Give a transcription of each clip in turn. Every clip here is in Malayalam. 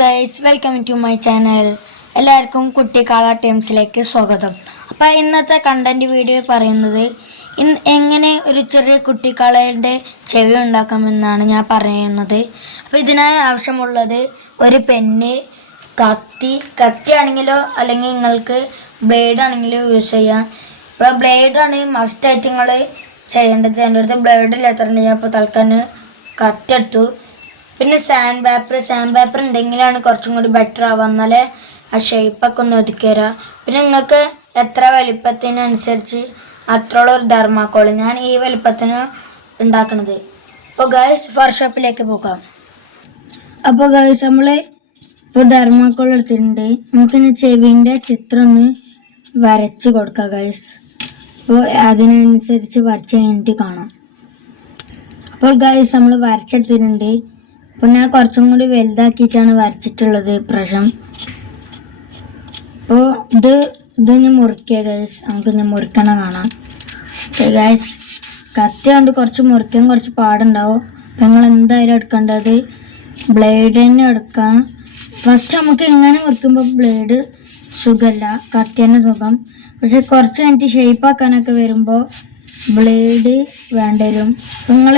Guys, welcome to my channel. എല്ലാവർക്കും കുട്ടിക്കാള ടൈംസിലേക്ക് സ്വാഗതം. അപ്പോൾ ഇന്നത്തെ കണ്ടന്റ് വീഡിയോ പറയുന്നത് എങ്ങനെ ഒരു ചെറിയ കുട്ടിക്കാളയുടെ ചെവി ഉണ്ടാക്കാമെന്നാണ് ഞാൻ പറയുന്നത്. അപ്പോൾ ഇതിനായി ആവശ്യമുള്ളത് ഒരു പെന്ന്, കത്തിയാണെങ്കിലോ അല്ലെങ്കിൽ നിങ്ങൾക്ക് ബ്ലേഡ് ആണെങ്കിലോ യൂസ് ചെയ്യാം. ഇപ്പോൾ ബ്ലേഡാണ് മസ്റ്റായിട്ട് നിങ്ങൾ ചെയ്യേണ്ടത്. എൻ്റെ അടുത്ത് ബ്ലേഡ് ഇല്ലാത്തതുകൊണ്ട് ഞാൻ ഇപ്പോൾ തൽക്കാലം കത്തി എടുത്തു. പിന്നെ സാൻഡ് പേപ്പർ ഉണ്ടെങ്കിലാണ് കുറച്ചും കൂടി ബെറ്റർ ആവുക, എന്നാലേ ആ ഷേപ്പൊക്കെ ഒന്ന് ഒതുക്കി തരാം. പിന്നെ നിങ്ങൾക്ക് എത്ര വലിപ്പത്തിനനുസരിച്ച് അത്രയുള്ള ഒരു ധർമാക്കോൾ ഞാൻ ഈ വലിപ്പത്തിന് ഉണ്ടാക്കണത്. അപ്പോൾ ഗൈസ് വർക്ക്ഷോപ്പിലേക്ക് പോകാം. അപ്പോൾ ഗൈസ് നമ്മൾ ഇപ്പോൾ ധർമാക്കോൾ എടുത്തിട്ടുണ്ട്. നമുക്കിന്ന് ചെവിൻ്റെ ചിത്രം ഒന്ന് വരച്ച് കൊടുക്കാം ഗൈസ്. അപ്പോൾ അതിനനുസരിച്ച് വരച്ച് കഴിഞ്ഞിട്ട് കാണാം. അപ്പോൾ ഗൈസ് നമ്മൾ വരച്ചെടുത്തിട്ടുണ്ട്. അപ്പോൾ ഞാൻ കുറച്ചും കൂടി വലുതാക്കിയിട്ടാണ് വരച്ചിട്ടുള്ളത് ഇപ്രാവശ്യം. അപ്പോൾ ഇത് മുറിക്കുക ഗൈസ്, നമുക്ക് മുറിക്കണ കാണാം. ഗൈസ് കത്തി കൊണ്ട് കുറച്ച് മുറിക്കാൻ കുറച്ച് പാടുണ്ടാവും. അപ്പോൾ നിങ്ങൾ എന്തായാലും എടുക്കേണ്ടത് ബ്ലേഡ് തന്നെ എടുക്കാം. ഫസ്റ്റ് നമുക്ക് ഇങ്ങനെ മുറിക്കുമ്പോൾ ബ്ലേഡ് സുഖമല്ല, കത്തി തന്നെ സുഖം. പക്ഷെ കുറച്ച് കഴിഞ്ഞിട്ട് ഷേപ്പാക്കാനൊക്കെ വരുമ്പോൾ ബ്ലേഡ് വേണ്ടി വരും. നിങ്ങൾ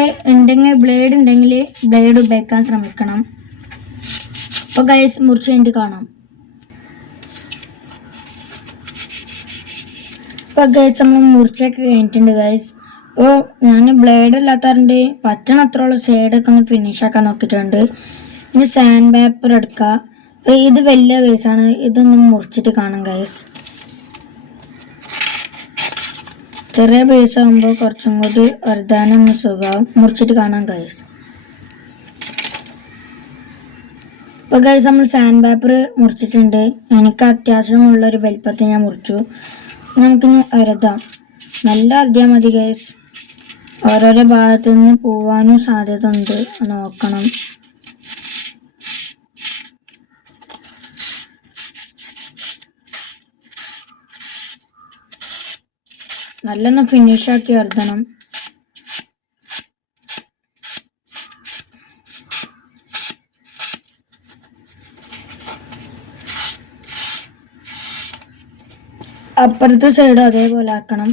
ബ്ലേഡ് ഉണ്ടെങ്കിൽ ബ്ലേഡ് ഉപയോഗിക്കാൻ ശ്രമിക്കണം. അപ്പോൾ ഗൈസ് മുറിച്ച് കഴിഞ്ഞിട്ട് കാണാം. അപ്പോൾ ഗൈസ് നമ്മൾ മുറിച്ചൊക്കെ കഴിഞ്ഞിട്ടുണ്ട് ഗൈസ്. അപ്പോൾ ഞാൻ ബ്ലേഡ് ഇല്ലാത്തതുകൊണ്ട് പറ്റണത്രോളം സൈഡൊക്കെ ഒന്ന് ഫിനിഷ് ആക്കാൻ നോക്കിയിട്ടുണ്ട്. ഇനി സാൻഡ് പേപ്പർ എടുക്കുക. അപ്പോൾ ഇത് വലിയ പീസാണ്, ഇതൊന്ന് മുറിച്ചിട്ട് കാണാം ഗൈസ്. ചെറിയ പീസ് ആകുമ്പോൾ കുറച്ചും കൂടി വലുതാനൊന്ന് സുഖമാവും. മുറിച്ചിട്ട് കാണാൻ ഗൈസ്. ഇപ്പോൾ ഗൈസ് നമ്മൾ സാൻഡ് പേപ്പർ മുറിച്ചിട്ടുണ്ട്. എനിക്ക് അത്യാവശ്യമുള്ളൊരു വലിപ്പത്തിൽ ഞാൻ മുറിച്ചു. നമുക്കിനി അരുതാം, നല്ല അരുതിയാൽ മതി ഗൈസ്. ഓരോരോ ഭാഗത്തു നിന്ന് പോവാനും സാധ്യത ഉണ്ട്, നോക്കണം. നല്ലൊന്ന് ഫിനിഷാക്കി വരുത്തണം. അപ്പുറത്തെ സൈഡ് അതേപോലെ ആക്കണം.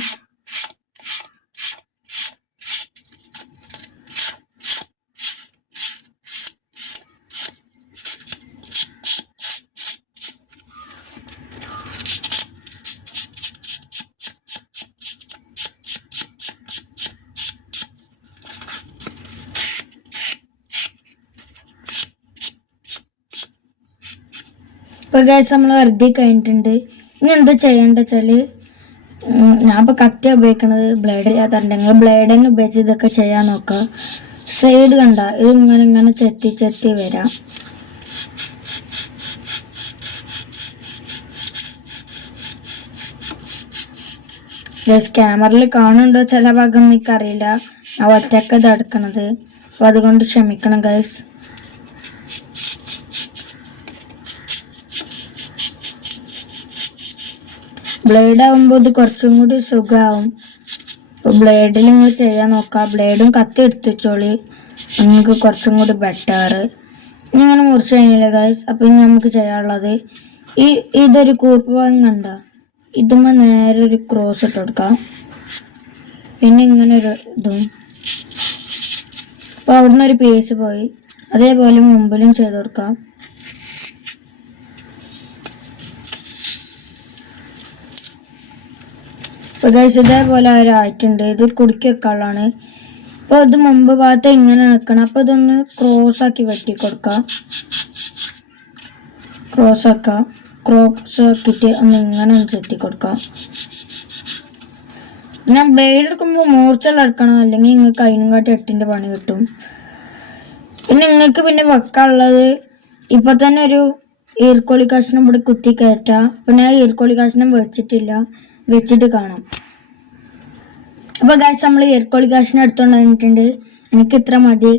ഇപ്പോൾ ഗൈസ് നമ്മൾ വെറുതെ കഴിഞ്ഞിട്ടുണ്ട്. ഇനി എന്താ ചെയ്യേണ്ടത് വെച്ചാൽ, ഞാൻ ഇപ്പോൾ കത്തിയാണ് ഉപയോഗിക്കണത്, ബ്ലേഡ് ഇല്ലാത്തതുകൊണ്ട് നിങ്ങൾ ബ്ലേഡ് തന്നെ ഉപയോഗിച്ച് ഇതൊക്കെ ചെയ്യാൻ നോക്കുക. സൈഡ് കണ്ട ഇത് ഇങ്ങനെ ചെത്തി വരാം. ഗൈസ് ക്യാമറയിൽ കാണുന്നുണ്ടോ ചില ഭാഗം എനിക്കറിയില്ല, ഞാൻ ഒറ്റയ്ക്ക് ഇത് എടുക്കണത്. അപ്പോൾ അതുകൊണ്ട് ക്ഷമിക്കണം ഗൈസ്. ബ്ലേഡ് ആകുമ്പോൾ ഇത് കുറച്ചും കൂടി സുഖമാവും. അപ്പോൾ ബ്ലേഡിൽ നിങ്ങൾ ചെയ്യാൻ നോക്കാം. ബ്ലേഡും കത്തി എടുത്ത് വെച്ചോളി, നിങ്ങൾക്ക് കുറച്ചും കൂടി ബെറ്റർ. ഇങ്ങനെ മുറിച്ച് കഴിഞ്ഞില്ല ഗൈസ്. അപ്പോൾ ഇനി നമുക്ക് ചെയ്യാനുള്ളത് ഇതൊരു കൂർപ്പ് ഭാഗം കണ്ട ഇതുമ്പോൾ നേരെ ഒരു ക്രോസ് ഇട്ട് കൊടുക്കാം. പിന്നെ ഇങ്ങനെ ഒരു ഇതും. അപ്പോൾ അവിടുന്ന് ഒരു പീസ് പോയി, അതേപോലെ മുമ്പിലും ചെയ്ത് കൊടുക്കാം. ഇപ്പോൾ ഗൈസ് ഇതേപോലെ ഒരായിട്ടുണ്ട്. ഇത് കുടുക്കി വെക്കാനുള്ളതാണ്. അപ്പോൾ ഇത് മുമ്പ് ഭാഗത്ത് ഇങ്ങനെ നിൽക്കണം. അപ്പോൾ ഇതൊന്ന് ക്രോസ് ആക്കി കൊടുക്കാം. ക്രോസ് ആക്കിയിട്ട് ഒന്ന് ഇങ്ങനെ ചെത്തി കൊടുക്കാം. പിന്നെ ബ്ലേഡ് എടുക്കുമ്പോൾ മൂർച്ചയുള്ള എടുക്കണം, അല്ലെങ്കിൽ നിങ്ങൾക്ക് അതിനും കാട്ടി 8ൻ്റെ പണി കിട്ടും. പിന്നെ നിങ്ങൾക്ക് പിന്നെ വെക്കാനുള്ളത് ഇപ്പോൾ തന്നെ ഒരു ഈർക്കോളി കഷ്ണം ഇവിടെ കുത്തി കയറ്റാം. അപ്പോൾ ഞാൻ ഈർക്കോളി കഷ്ണം വെച്ചിട്ട് കാണാം. അപ്പോൾ ഗൈസ് നമ്മൾ ഈർക്കോളി കഷ്ണം എടുത്തുകൊണ്ട് വന്നിട്ടുണ്ട്. എനിക്ക് ഇത്ര മതി,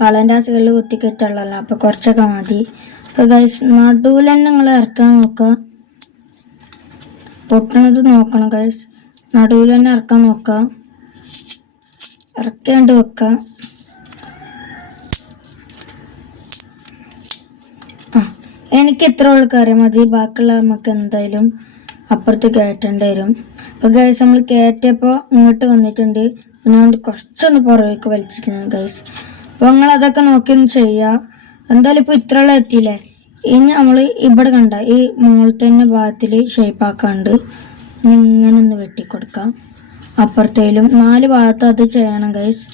കളൻ്റെ ആസുകളിൽ കുത്തിക്കറ്റുള്ളല്ലോ, അപ്പോൾ കുറച്ചൊക്കെ മതി. അപ്പോൾ ഗൈസ് നടുവിൽ തന്നെ നിങ്ങൾ ഇറക്കാൻ നോക്കുക, പൊട്ടണത് നോക്കണം ഗൈസ്. നടുവിൽ തന്നെ ഇറക്കാൻ നോക്കുക, ഇറക്കേണ്ടി വെക്കുക. എനിക്ക് ഇത്ര ഉള്ള കറി മതി, ബാക്കിയുള്ള നമുക്ക് എന്തായാലും അപ്പുറത്ത് കയറ്റേണ്ടി വരും. അപ്പോൾ ഗൈസ് നമ്മൾ കയറ്റിയപ്പോൾ ഇങ്ങോട്ട് വന്നിട്ടുണ്ട്, അതുകൊണ്ട് കുറച്ചൊന്ന് പുറകേക്ക് വലിച്ചിട്ടുണ്ട് ഗൈസ്. അപ്പോൾ നിങ്ങൾ അതൊക്കെ നോക്കി ഒന്ന് ചെയ്യുക. എന്തായാലും ഇപ്പോൾ ഇത്രയുള്ള എത്തിയില്ലേ, ഇനി നമ്മൾ ഇവിടെ കണ്ട ഈ മുകളിൽ തന്നെ ഭാഗത്തിൽ ഷേപ്പാക്കാണ്ട് ഇങ്ങനെ ഒന്ന് വെട്ടിക്കൊടുക്കാം. അപ്പുറത്തേലും 4 ഭാഗത്ത് അത് ചെയ്യണം ഗൈസ്.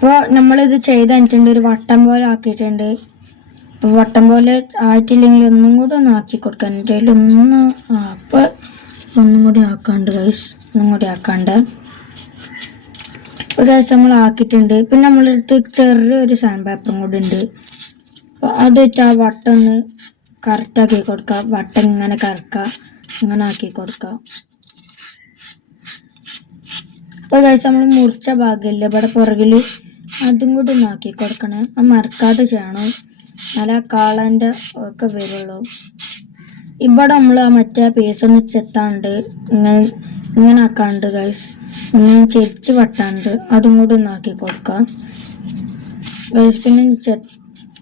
അപ്പോൾ നമ്മളിത് ചെയ്ത് കഴിഞ്ഞിട്ടുണ്ട്, ഒരു വട്ടം പോലെ ആക്കിയിട്ടുണ്ട്. അപ്പോൾ വട്ടം പോലെ ആയിട്ടില്ലെങ്കിൽ ഒന്നും കൂടെ ഒന്ന് ആക്കി കൊടുക്കാൻ, എൻ്റെ അപ്പോൾ ഒന്നും കൂടി ആക്കാണ്ട് ഗൈസ്, ഒന്നും കൂടി ആക്കാണ്ട്. ഇപ്പോൾ ഗൈസ് നമ്മൾ ആക്കിയിട്ടുണ്ട്. പിന്നെ നമ്മളടുത്ത് ചെറിയൊരു സാൻഡ് പേപ്പറും കൂടി ഉണ്ട്. അപ്പോൾ അത് വെച്ച് ആ വട്ടം ഒന്ന് കറക്റ്റാക്കി കൊടുക്കുക. വട്ടം ഇങ്ങനെ കറക്കുക, ഇങ്ങനെ ആക്കി കൊടുക്കുക. അപ്പോൾ ഗൈസ് നമ്മൾ മുറിച്ച ഭാഗമില്ല ഇവിടെ പുറകിൽ, അതും കൂടി ഒന്ന് ആക്കി കൊടുക്കണേ. ആ മറക്കാതെ ചെയ്യണം, നല്ല കാളൻ്റെ ഒക്കെ വരുള്ളൂ. ഇവിടെ നമ്മൾ ആ മറ്റേ പീസൊന്ന് ചെത്താണ്ട് ഇങ്ങനെ ആക്കാണ്ട് ഗൈസ്, ഇങ്ങനെ ചെരിച്ച് വട്ടാണ്ട് അതും കൂടി ഒന്ന് ആക്കി കൊടുക്കാം ഗൈസ്.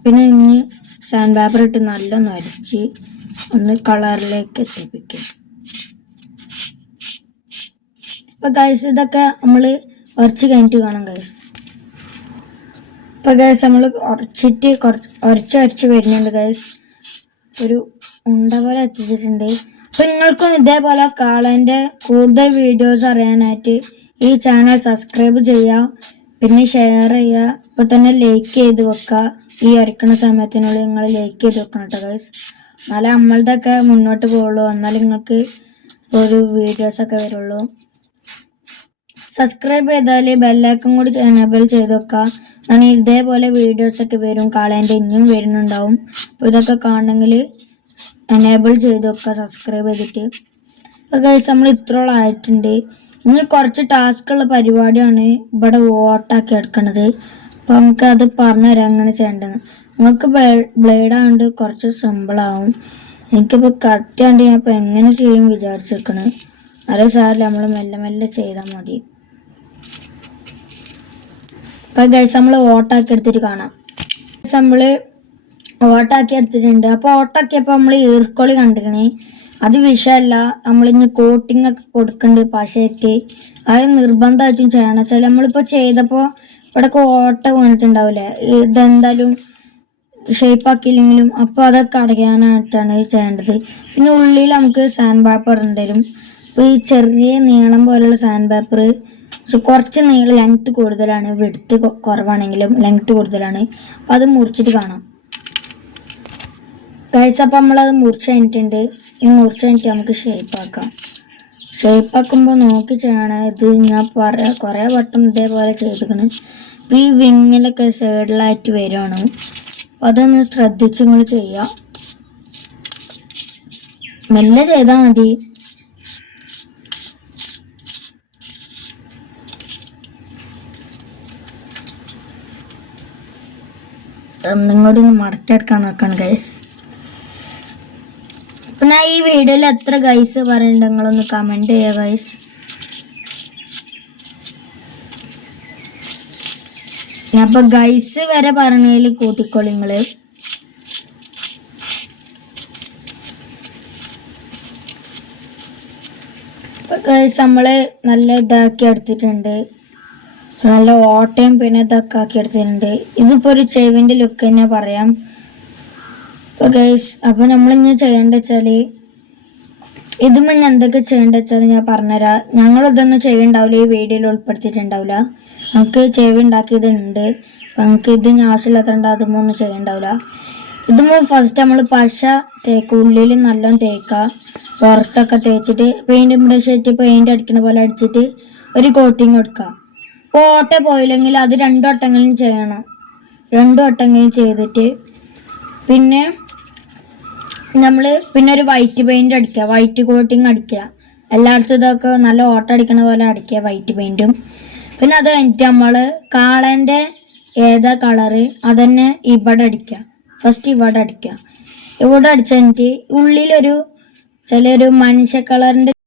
പിന്നെ ഇനി സാൻഡ് പേപ്പർ ഇട്ട് നല്ലൊന്ന് അരിച്ച് ഒന്ന് കളറിലേക്ക് എത്തിപ്പിക്കും. അപ്പോൾ ഗൈസ് ഇതൊക്കെ നമ്മൾ ഉരച്ച് കഴിഞ്ഞിട്ട് കാണാം ഗൈസ്. ഇപ്പോൾ ഗൈസ് നമ്മൾ ഉരച്ച് വരുന്നുണ്ട് ഗൈസ്, ഒരു ഉണ്ട പോലെ എത്തിച്ചിട്ടുണ്ട്. അപ്പോൾ നിങ്ങൾക്കും ഇതേപോലെ കാളൻ്റെ കൂടുതൽ വീഡിയോസ് അറിയാനായിട്ട് ഈ ചാനൽ സബ്സ്ക്രൈബ് ചെയ്യുക, പിന്നെ ഷെയർ ചെയ്യുക. ഇപ്പോൾ തന്നെ ലൈക്ക് ചെയ്ത് വെക്കുക. ഈ അരക്കണ സമയത്തിനുള്ളിൽ നിങ്ങൾ ലൈക്ക് ചെയ്ത് വെക്കണം കേട്ടോ ഗൈസ്, എന്നാലേ നമ്മളതൊക്കെ മുന്നോട്ട് പോകുള്ളൂ, എന്നാലും നിങ്ങൾക്ക് ഒരു വീഡിയോസൊക്കെ വരുള്ളൂ. സബ്സ്ക്രൈബ് ചെയ്താൽ ബെല്ലൈക്കൺ കൂടി എനേബിൾ ചെയ്ത് വെക്കുക, അങ്ങനെ ഇതേപോലെ വീഡിയോസൊക്കെ വരും. കാളേൻ്റെ ഇനിയും വരുന്നുണ്ടാവും. അപ്പോൾ ഇതൊക്കെ കാണണമെങ്കിൽ എനേബിൾ ചെയ്ത് വെക്കുക സബ്സ്ക്രൈബ് ചെയ്തിട്ട്. അപ്പോൾ ഗൈസ് നമ്മൾ ഇത്രോളം ആയിട്ടുണ്ട്. ഇനി കുറച്ച് ടാസ്ക്കുള്ള പരിപാടിയാണ് ഇവിടെ വോട്ടാക്കി എടുക്കുന്നത്. അപ്പോൾ നമുക്ക് അത് പറഞ്ഞുതരാം എങ്ങനെ ചെയ്യേണ്ടതെന്ന്. നിങ്ങൾക്ക് ബ്ലേഡ് ആയതുകൊണ്ട് കുറച്ച് സിമ്പിളാവും. എനിക്കിപ്പോൾ കത്തിയാണ്ട് ഞാൻ ഇപ്പോൾ എങ്ങനെ ചെയ്യും വിചാരിച്ചേക്കണ്. അതേ സാറിൽ നമ്മൾ മെല്ലെ മെല്ലെ ചെയ്താൽ മതി. അപ്പോൾ ഗൈസ് നമ്മൾ വോട്ടാക്കി എടുത്തിട്ട് കാണാം. നമ്മൾ ഓട്ടാക്കി എടുത്തിട്ടുണ്ട്. അപ്പോൾ ഓട്ടാക്കിയപ്പോൾ നമ്മൾ ഈർക്കൊളി കണ്ടിക്കണേ, അത് വിഷയമല്ല, നമ്മളിന്ന് കോട്ടിങ് ഒക്കെ കൊടുക്കുന്നുണ്ട് പശയിട്ട്. അത് നിർബന്ധമായിട്ടും ചെയ്യണം. വെച്ചാൽ നമ്മളിപ്പോൾ ചെയ്തപ്പോൾ ഇവിടെയൊക്കെ ഓട്ട വീണിട്ടുണ്ടാവില്ലേ, ഇതെന്തായാലും ഷേപ്പാക്കിയില്ലെങ്കിലും അപ്പോൾ അതൊക്കെ അടയ്ക്കാനായിട്ടാണ് ചെയ്യേണ്ടത്. പിന്നെ ഉള്ളിൽ നമുക്ക് സാൻഡ് പേപ്പർ ഉണ്ടാവും. അപ്പോൾ ഈ ചെറിയ നീളം പോലുള്ള സാൻഡ് പേപ്പർ കുറച്ച് ലെങ്ത്ത് കൂടുതലാണ്, വെടുത്ത് കുറവാണെങ്കിലും ലെങ്ത്ത് കൂടുതലാണ്. അപ്പോൾ അത് മുറിച്ചിട്ട് കാണാം ഗൈസ്. അപ്പോൾ നമ്മളത് മുറിച്ച് കഴിഞ്ഞിട്ടുണ്ട്. ഈ മുറിച്ച് കഴിഞ്ഞിട്ട് നമുക്ക് ഷേപ്പാക്കാം. ഷേപ്പാക്കുമ്പോൾ നോക്കി ചെയ്യണം. ഇത് ഞാൻ കുറേ വട്ടം ഇതേപോലെ ചെയ്തിരിക്കണം. അപ്പോൾ ഈ വിങ്ങിലൊക്കെ സൈഡിലായിട്ട് വരുവാണ്, അപ്പോൾ അതൊന്ന് ശ്രദ്ധിച്ച് നിങ്ങൾ ചെയ്യുക. മെല്ലെ ചെയ്താൽ മതി. ഒന്നുകൂടി ഒന്ന് മടക്കിയെടുക്കാൻ നോക്കണം ഗൈസ്. അപ്പം ഞാൻ ഈ വീഡിയോയിൽ എത്ര ഗൈസ് പറയുന്നുണ്ട് നിങ്ങളൊന്ന് കമൻറ്റ് ചെയ്യുക ഗൈസ്. അപ്പോൾ ഗൈസ് വരെ പറഞ്ഞതിൽ കൂട്ടിക്കോളി നിങ്ങൾ. അപ്പോൾ ഗൈസ് നമ്മൾ നല്ല ഇതാക്കി എടുത്തിട്ടുണ്ട്, നല്ല ഓട്ടയും പിന്നെ ഇതൊക്കെ ആക്കി എടുത്തിട്ടുണ്ട്. ഇതിപ്പോൾ ഒരു ചെവിൻ്റെ ലുക്ക് തന്നെ പറയാം. അപ്പോൾ ഗൈസ് അപ്പോൾ നമ്മളിങ്ങനെ ചെയ്യേണ്ടത് വെച്ചാൽ ഇതുമ്പോൾ ഞാൻ എന്തൊക്കെ ചെയ്യേണ്ടത് വെച്ചാൽ ഞാൻ പറഞ്ഞുതരാം. ഞങ്ങളിതൊന്നും ചെയ്യുന്നുണ്ടാവില്ല, ഈ വീഡിയോയിൽ ഉൾപ്പെടുത്തിയിട്ടുണ്ടാവില്ല. നമുക്ക് ചെവി ഉണ്ടാക്കിയതുണ്ട്, അപ്പം നമുക്ക് ഇതിന് ആവശ്യമില്ലാത്തതുകൊണ്ട് അതുമ്പോൾ ഒന്നും ചെയ്യണ്ടാവില്ല. ഇതുമ്പോൾ ഫസ്റ്റ് നമ്മൾ പശ ഉള്ളിൽ നല്ലോണം തേക്കുക, പുറത്തൊക്കെ തേച്ചിട്ട് പെയിൻറ് ബ്രഷ് ആയിട്ട് പെയിൻറ് അടിക്കുന്ന പോലെ അടിച്ചിട്ട് ഒരു കോട്ടിങ് കൊടുക്കുക. അപ്പോൾ ഓട്ട പോയില്ലെങ്കിൽ അത് 2 വട്ടമെങ്കിലും ചെയ്യണം. 2 വട്ടമെങ്കിലും ചെയ്തിട്ട് പിന്നെ നമ്മൾ ഒരു വൈറ്റ് പെയിൻറ് അടിക്കുക, വൈറ്റ് കോട്ടിങ് അടിക്കുക. എല്ലായിടത്തും ഇതൊക്കെ നല്ല ഓട്ട അടിക്കണ പോലെ അടിക്കുക വൈറ്റ് പെയിൻറ്റും. പിന്നെ അത് കഴിഞ്ഞിട്ട് നമ്മൾ കാളേൻ്റെ ഏതാ കളറ് അതന്നെ ഇവിടെ അടിക്കുക. ഫസ്റ്റ് ഇവിടെ അടിക്കുക. ഇവിടെ അടിച്ചു കഴിഞ്ഞിട്ട് ഉള്ളിലൊരു ചിലൊരു മനുഷ്യ കളറിൻ്റെ